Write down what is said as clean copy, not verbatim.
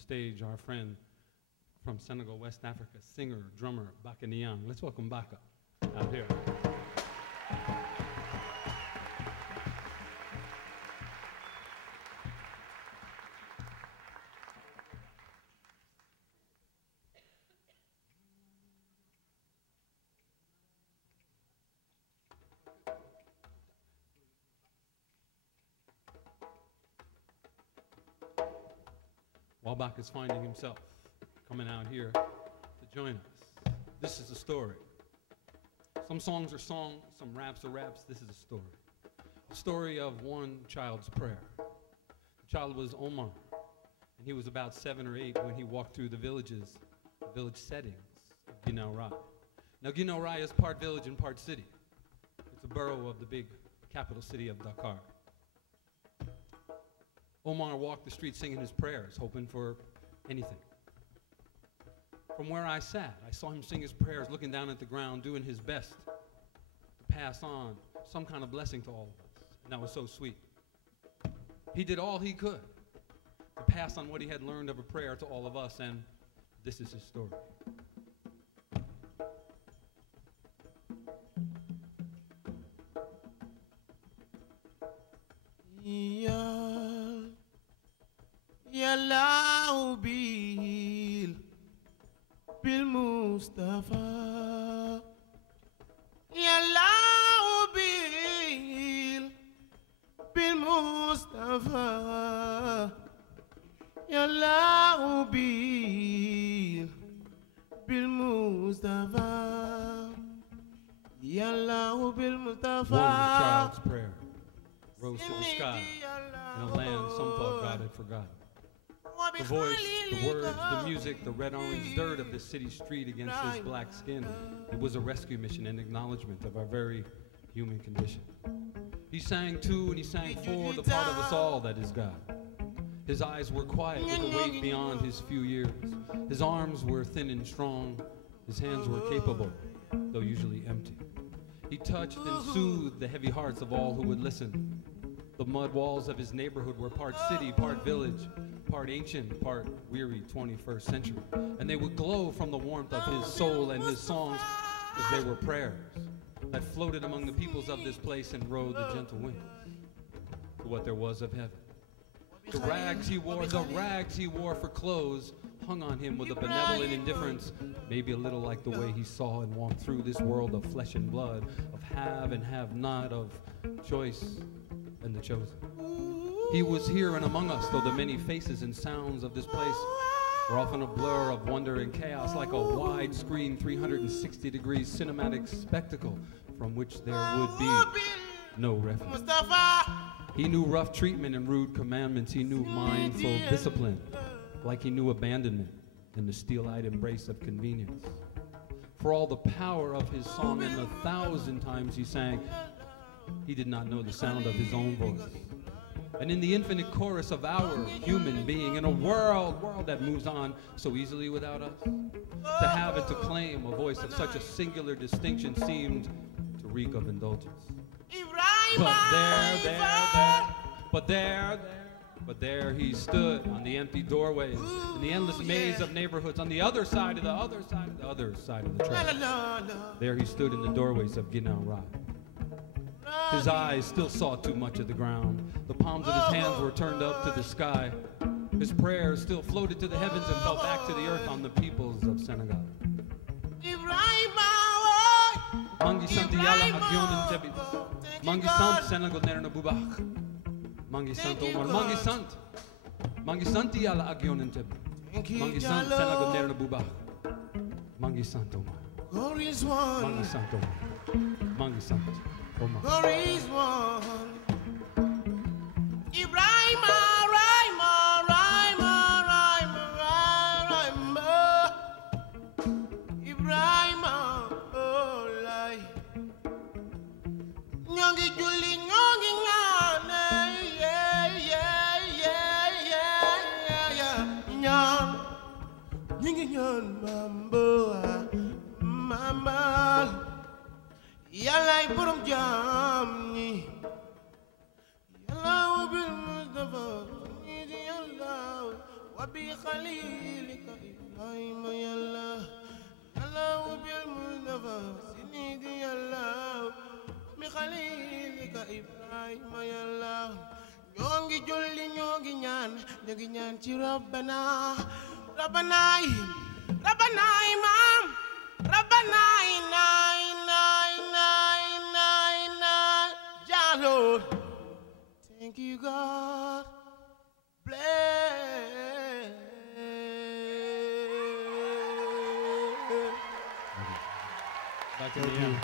stage our friend from Senegal, West Africa, singer, drummer, Vacca. Let's welcome Vacca out here. While Vacca's finding himself coming out here to join us. This is a story. Some songs are songs, some raps are raps. This is a story. A story of one child's prayer. The child was Omar, and he was about 7 or 8 when he walked through the village settings of GOKH-BI. Now, GOKH-BI is part village and part city. It's a borough of the big capital city of Dakar. Omar walked the streets singing his prayers, hoping for anything. From where I sat, I saw him sing his prayers, looking down at the ground, doing his best to pass on some kind of blessing to all of us. And that was so sweet. He did all he could to pass on what he had learned of a prayer to all of us, and this is his story. Yallahu bil Mustafa, Yallahu bil Mustafa, Yallahu bil Mustafa, Yallahu bil Mustafa. One child's prayer rose to the sky in a land some thought God had forgotten. The voice, the words, the music, the red-orange dirt of this city street against his black skin. It was a rescue mission and acknowledgement of our very human condition. He sang to and he sang for the part of us all that is God. His eyes were quiet with a weight beyond his few years. His arms were thin and strong. His hands were capable, though usually empty. He touched and soothed the heavy hearts of all who would listen. The mud walls of his neighborhood were part city, part village, part ancient, part weary 21st century. And they would glow from the warmth of his soul and his songs as they were prayers that floated among the peoples of this place and rode the gentle winds to what there was of heaven. The rags he wore for clothes hung on him with a benevolent indifference, maybe a little like the way he saw and walked through this world of flesh and blood, of have and have not, of choice and the chosen. He was here and among us, though the many faces and sounds of this place were often a blur of wonder and chaos, like a wide-screen 360-degree cinematic spectacle from which there would be no refuge. He knew rough treatment and rude commandments. He knew mindful discipline, like he knew abandonment and the steel-eyed embrace of convenience. For all the power of his song and the 1,000 times he sang, he did not know the sound of his own voice. And in the infinite chorus of our human being, in a world that moves on so easily without us, to have and to claim a voice of such a singular distinction seemed to reek of indulgence. But there he stood on the empty doorways, in the endless maze of neighborhoods, on the other side of the track. There he stood in the doorways of GOKH-BI. His eyes still saw too much of the ground. The palms of his hands were turned up to the sky. His prayers still floated to the heavens and fell back to the earth on the peoples of Senegal. Mangi sant yalla ak yonen tebi. Mangi sant Senegal nerna bubak. Mangi sant Omar. Mangi sant yalla ak yonen tebi. Mangi sant Senegal nerna bubak. Mangi sant Omar. Mangi sant Omar. Mangi sant Omar. Glory is one. Ibrahim, Ibrahim, oh, lai. Nyongi juli, nyongi ngane, yeah. Nyongi nyon mambo, mama. Yalay borom jam ni Yallahu bil Mustafa وبخليلك إبراهيم يا الله الله بالمصطفى سنيدي يا الله بخليلك إبراهيم يا الله ñongi julli ñongi ñaan ci rabbana rabbana imam rabbana nine Lord. Thank you, God. Bless. Back to the end.